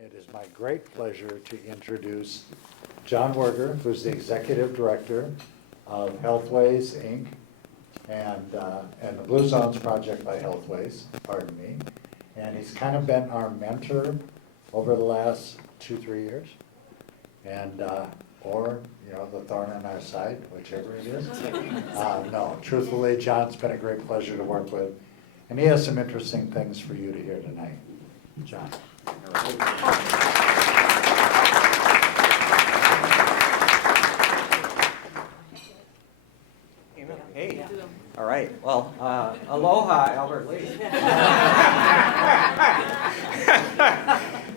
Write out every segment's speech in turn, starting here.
It is my great pleasure to introduce John Berger, who's the Executive Director of Healthways, Inc. and the Blue Zones Project by Healthways, pardon me. And he's kind of been our mentor over the last 2-3 years. And, or, you know, the thorn on our side, whichever it is. No, truthfully, John's been a great pleasure to work with. And he has some interesting things for you to hear tonight. John. Hey, all right. Well, aloha, Albert Lee.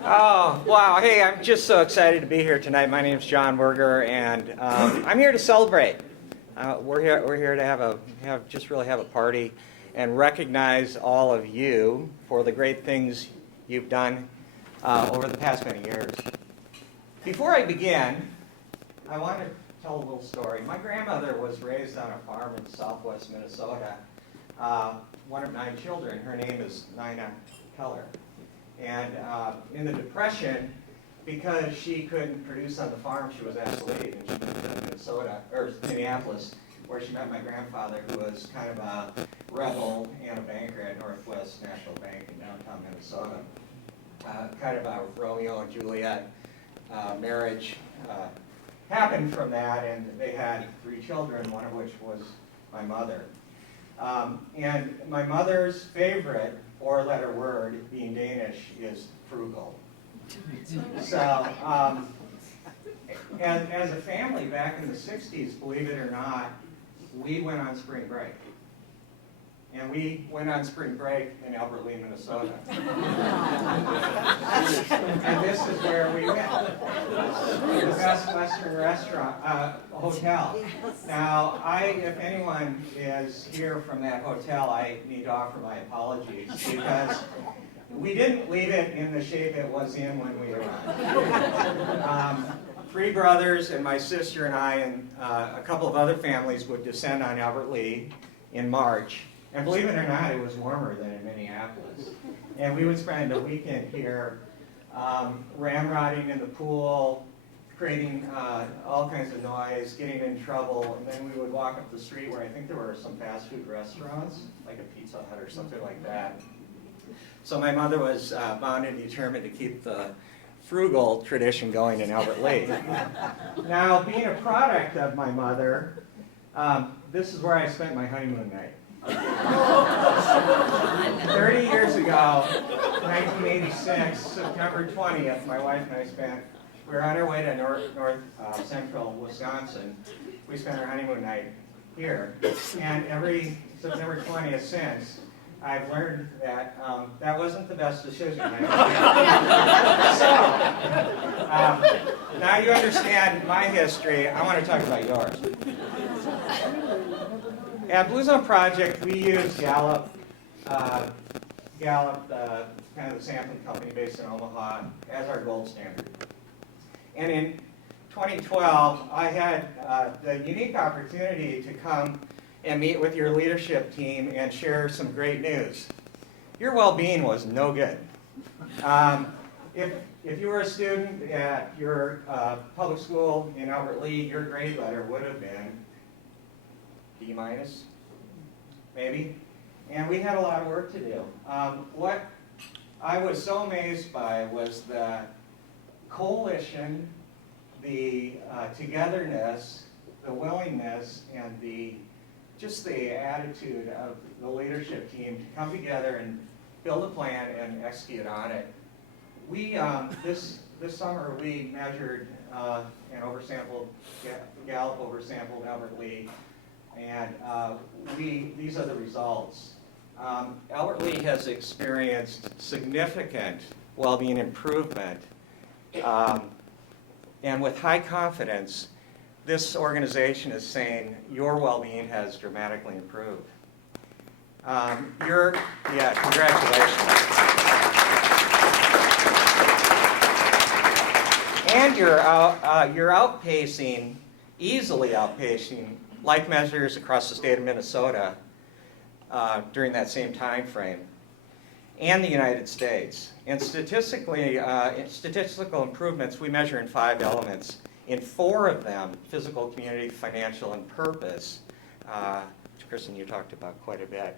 Oh, wow. Hey, I'm just so excited to be here tonight. My name is John Berger, and I'm here to celebrate. We're here to have a party and recognize all of you for the great things you've done over the past many years. Before I begin, I want to tell a little story. My grandmother was raised on a farm in southwest Minnesota, one of 9 children. Her name is Nina Keller. And in the Depression, because she couldn't produce on the farm, she was asked to leave, and she moved to Minnesota, or Minneapolis, where she met my grandfather, who was kind of a rebel and a banker at Northwest National Bank in downtown Minnesota. Kind of a Romeo and Juliet marriage happened from that, and they had 3 children, one of which was my mother. And my mother's favorite 4-letter word, being Danish, is frugal. So, and as a family back in the 60s, believe it or not, we went on spring break. And we went on spring break in Albert Lee, Minnesota. And this is where we went. The Best Western Restaurant, hotel. Now, if anyone is here from that hotel, I need to offer my apologies, because we didn't leave it in the shape it was in when we arrived. 3 brothers and my sister and I and a couple of other families would descend on Albert Lee in March. And believe it or not, it was warmer than in Minneapolis. And we would spend a weekend here ramrodding in the pool, creating all kinds of noise, getting in trouble, and then we would walk up the street where I think there were some fast food restaurants, like a Pizza Hut or something like that. So my mother was bound and determined to keep the frugal tradition going in Albert Lee. Now, being a product of my mother, this is where I spent my honeymoon night. 30 years ago, 1986, September 20th, my wife and I we were on our way to north central Wisconsin. We spent our honeymoon night here. And every September 20th since, I've learned that that wasn't the best decision I ever made. So, now you understand my history. I want to talk about yours. At Blue Zone Project, we use Gallup, kind of the sampling company based in Omaha, as our gold standard. And in 2012, I had the unique opportunity to come and meet with your leadership team and share some great news. Your well-being was no good. If you were a student at your public school in Albert Lee, your grade letter would have been D-, maybe. And we had a lot of work to do. What I was so amazed by was the coalition, the togetherness, the willingness, and just the attitude of the leadership team to come together and build a plan and execute on it. We, this summer, we measured and oversampled, Gallup oversampled Albert Lee, and these are the results. Albert Lee has experienced significant well-being improvement, and with high confidence, this organization is saying your well-being has dramatically improved. Congratulations. And you're outpacing, easily outpacing, like measures across the state of Minnesota during that same time frame. and the United States. And statistically, in statistical improvements, we measure in 5 elements. In 4 of them, physical, community, financial, and purpose, which Kristen, you talked about quite a bit,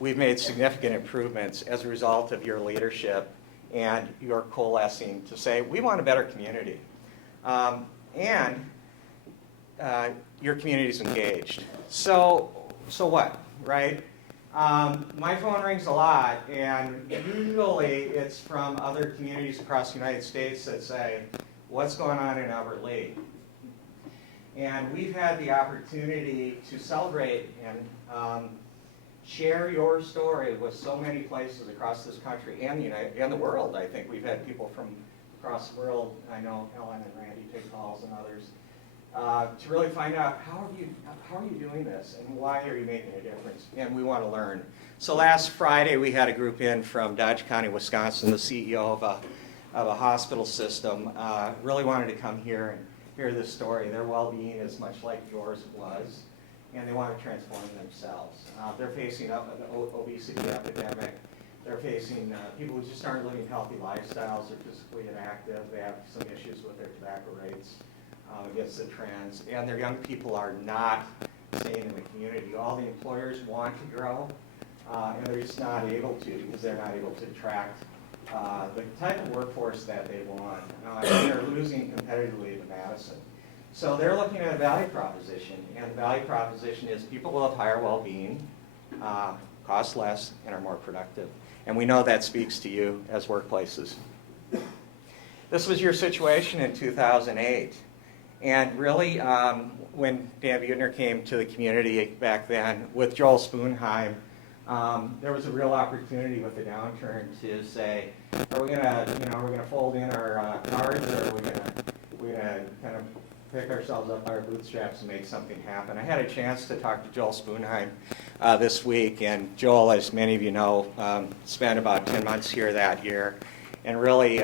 we've made significant improvements as a result of your leadership and your coalescing to say, we want a better community. And your community's engaged. So what, right? My phone rings a lot, and usually it's from other communities across the United States that say, what's going on in Albert Lea? And we've had the opportunity to celebrate and share your story with so many places across this country and the world. I think we've had people from across the world. I know Ellen and Randy take calls and others to really find out how are you doing this and why are you making a difference? And we want to learn. So last Friday we had a group in from Dodge County, Wisconsin. The CEO of a hospital system really wanted to come here and hear this story. Their well-being is much like yours was, and they want to transform themselves. They're facing an obesity epidemic. They're facing people who just aren't living healthy lifestyles. They're physically inactive. They have some issues with their tobacco rates against the trends. And their young people are not staying in the community. All the employers want to grow, and they're just not able to because they're not able to attract the type of workforce that they want. And they're losing competitively to Madison. So they're looking at a value proposition, and the value proposition is people will have higher well-being, cost less, and are more productive. And we know that speaks to you as workplaces. This was your situation in 2008. And really, when Dan Buettner came to the community back then with Joel Spoonheim, there was a real opportunity with the downturn to say, are we gonna fold in our cards, or are we gonna kind of pick ourselves up by our bootstraps and make something happen? I had a chance to talk to Joel Spoonheim this week, and Joel, as many of you know, spent about 10 months here that year, and really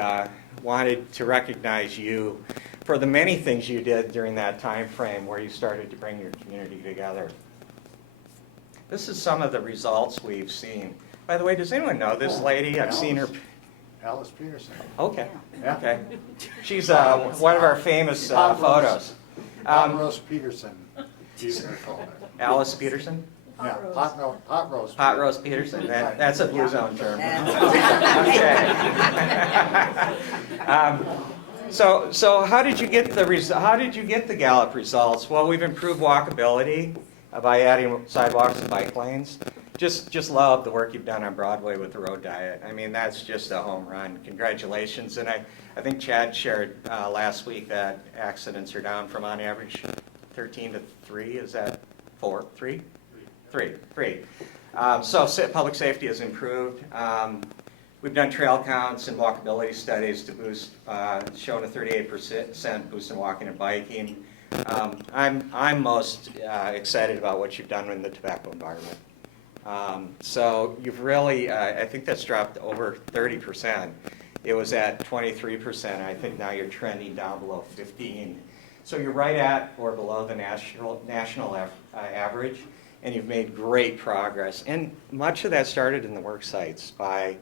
wanted to recognize you for the many things you did during that time frame where you started to bring your community together. This is some of the results we've seen. By the way, does anyone know this lady? I've seen her. Alice Peterson. Okay. Yeah. Okay. She's one of our famous photos. Pot Roast Peterson. Alice Peterson? Yeah, pot roast. Pot Roast Peterson. That's a Blue Zone term. Okay. So how did you get the Gallup results? Well, we've improved walkability by adding sidewalks and bike lanes. Just love the work you've done on Broadway with the road diet. I mean, that's just a home run. Congratulations. And I think Chad shared last week that accidents are down from on average 13 to 3. Is that 4? 3? 3. So public safety has improved. We've done trail counts and walkability studies to boost, shown a 38% boost in walking and biking. I'm most excited about what you've done in the tobacco environment. So you've really, I think that's dropped over 30%. It was at 23%. I think now you're trending down below 15. So you're right at or below the national average, and you've made great progress. And much of that started in the work sites by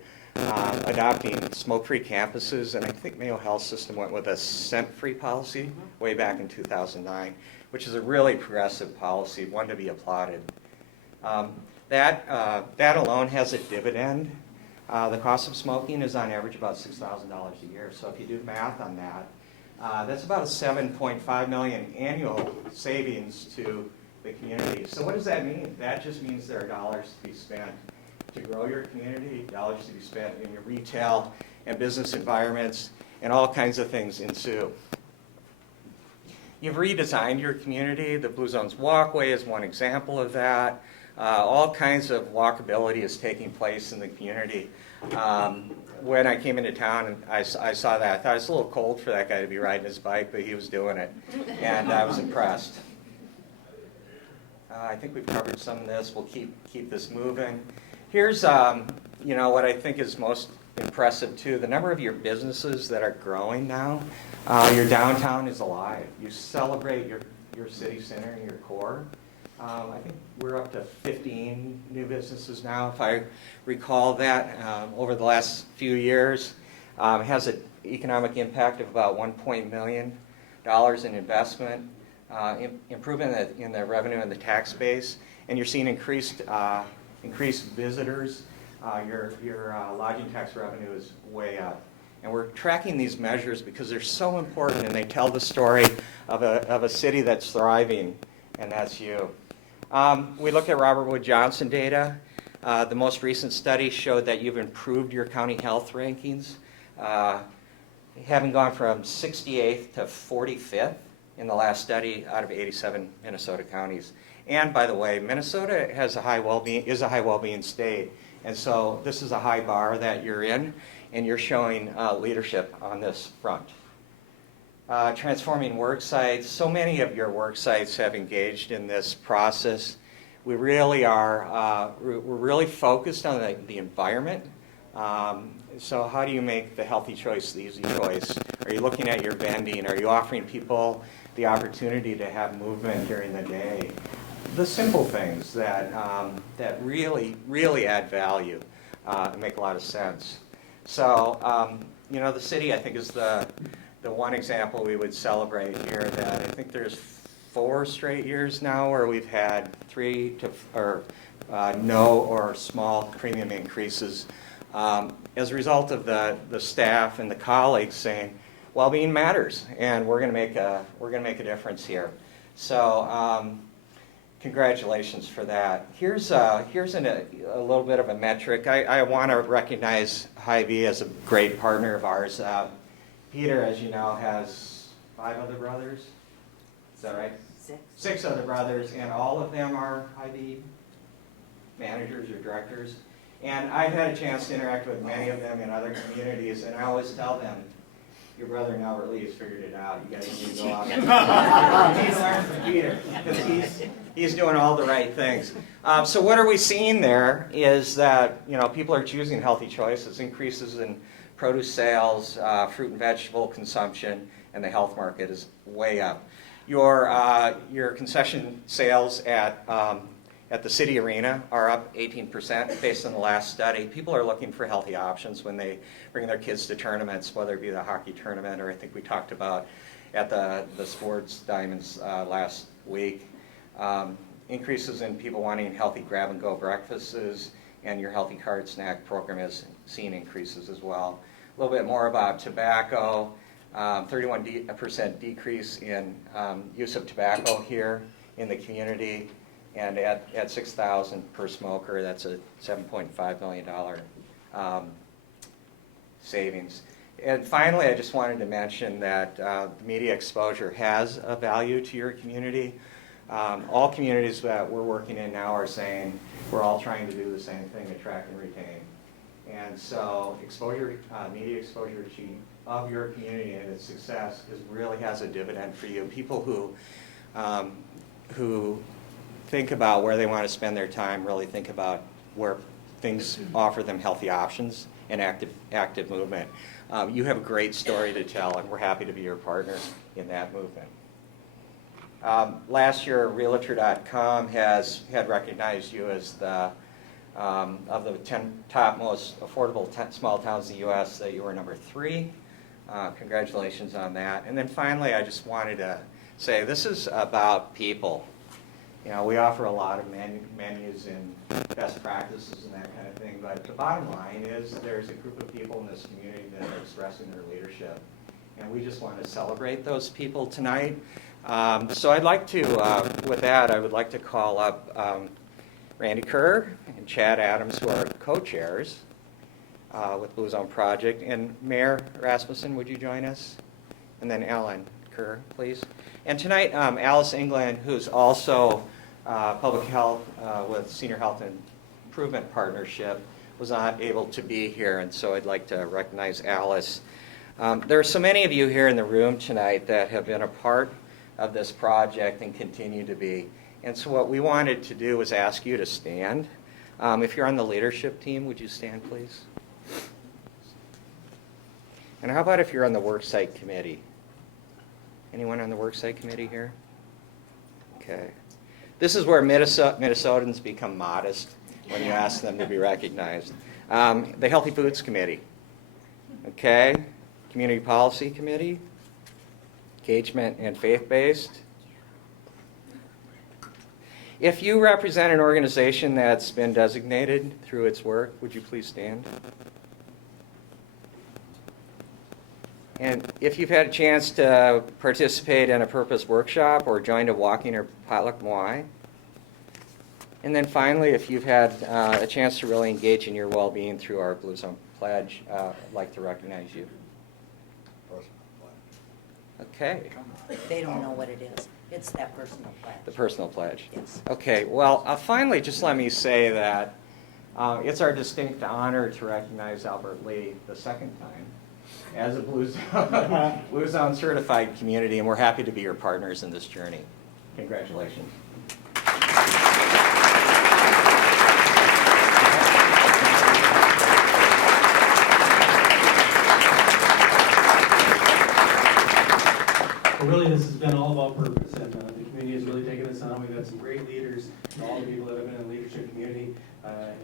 adopting smoke-free campuses, and I think Mayo Health System went with a scent-free policy way back in 2009, which is a really progressive policy, one to be applauded. That alone has a dividend. The cost of smoking is on average about $6,000 a year. So if you do the math on that, that's about a $7.5 million annual savings to the community. So what does that mean? That just means there are dollars to be spent to grow your community, dollars to be spent in your retail and business environments, and all kinds of things ensue. You've redesigned your community. The Blue Zone's walkway is one example of that. All kinds of walkability is taking place in the community. When I came into town and I saw that, I thought it was a little cold for that guy to be riding his bike, but he was doing it, and I was impressed. I think we've covered some of this. We'll keep this moving. Here's what I think is most impressive too, the number of your businesses that are growing now. Your downtown is alive. You celebrate your city center and your core. I think we're up to 15 new businesses now, if I recall that, over the last few years. It has an economic impact of about $1 million in investment, improvement in the revenue and the tax base, and you're seeing increased visitors. Your lodging tax revenue is way up. And we're tracking these measures because they're so important, and they tell the story of a city that's thriving, and that's you. We looked at Robert Wood Johnson data. The most recent study showed that you've improved your county health rankings, having gone from 68th to 45th in the last study out of 87 Minnesota counties. And by the way, Minnesota is a high well-being state, and so this is a high bar that you're in, and you're showing leadership on this front. Transforming work sites. So many of your work sites have engaged in this process. We really are, we're really focused on the environment. So how do you make the healthy choice the easy choice? Are you looking at your vending? Are you offering people the opportunity to have movement during the day? The simple things that, that really add value and make a lot of sense. So, the city, I think, is the one example we would celebrate here, that I think there's 4 straight years now where we've had no or small premium increases as a result of the staff and the colleagues saying, well-being matters, and we're going to make a difference here. So, congratulations for that. Here's a little bit of a metric. I want to recognize Hy-Vee as a great partner of ours. Peter, as you know, has 5 other brothers. Is that right? 6. 6 other brothers, and all of them are Hy-Vee managers or directors. And I've had a chance to interact with many of them in other communities, and I always tell them, your brother in Albert Lee has figured it out. You guys need to go out and you need to learn from Peter, because he's doing all the right things. So what are we seeing there is that people are choosing healthy choices, increases in produce sales, fruit and vegetable consumption, and the health market is way up. Your concession sales at the city arena are up 18% based on the last study. People are looking for healthy options when they bring their kids to tournaments, whether it be the hockey tournament or I think we talked about at the Sports Diamonds last week. Increases in people wanting healthy grab-and-go breakfasts, and your Healthy Card Snack program is seeing increases as well. A little bit more about tobacco. 31% decrease in use of tobacco here in the community, and at 6,000 per smoker, that's a $7.5 million savings. And finally, I just wanted to mention that media exposure has a value to your community. All communities that we're working in now are saying we're all trying to do the same thing, attract and retain. And so media exposure of your community and its success really has a dividend for you. People who think about where they want to spend their time really think about where things offer them healthy options and active movement. You have a great story to tell, and we're happy to be your partner in that movement. Last year, Realtor.com had recognized you as of the 10 top most affordable small towns in the U.S., that you were number 3. Congratulations on that. And then finally, I just wanted to say this is about people. We offer a lot of menus and best practices and that kind of thing, but the bottom line is there's a group of people in this community that are expressing their leadership, and we just want to celebrate those people tonight. So I'd like to, with that, I would like to call up Randy Kerr and Chad Adams, who are co-chairs with Blue Zone Project, and Mayor Rasmussen, would you join us? And then Alan Kerr, please. And tonight, Alice England, who's also public health with Senior Health Improvement Partnership, was not able to be here, and so I'd like to recognize Alice. There are so many of you here in the room tonight that have been a part of this project and continue to be. And so what we wanted to do was ask you to stand. If you're on the leadership team, would you stand, please? And how about if you're on the worksite committee? Anyone on the worksite committee here? Okay. This is where Minnesotans become modest when you ask them to be recognized. The Healthy Foods Committee, okay? Community Policy Committee, Engagement and Faith-Based. If you represent an organization that's been designated through its work, would you please stand? And if you've had a chance to participate in a purpose workshop or joined a walking or potluck moai. And then finally, if you've had a chance to really engage in your well-being through our Blue Zone Pledge, I'd like to recognize you. Okay, They don't know what it is. It's that personal pledge. the personal pledge. Yes. Okay, well, finally, just let me say that it's our distinct honor to recognize Albert Lee the second time as a Blue Zone certified community, and we're happy to be your partners in this journey. Congratulations. Well, really, this has been all about purpose, and the community has really taken this on. We've got some great leaders, all the people that have been in the leadership community.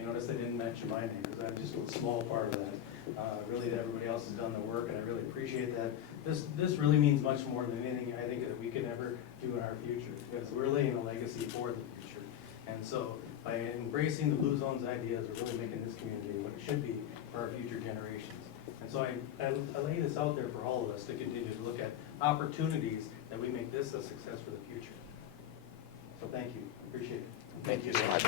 You notice they didn't mention my name, because I'm just a small part of that. Really, everybody else has done the work, and I really appreciate that. This really means much more than anything I think that we could ever do in our future, because we're laying a legacy for the future. And so, by embracing the Blue Zone's ideas, we're really making this community what it should be for our future generations. And so I lay this out there for all of us to continue to look at opportunities that we make this a success for the future. So thank you. I appreciate it. Thank you so much.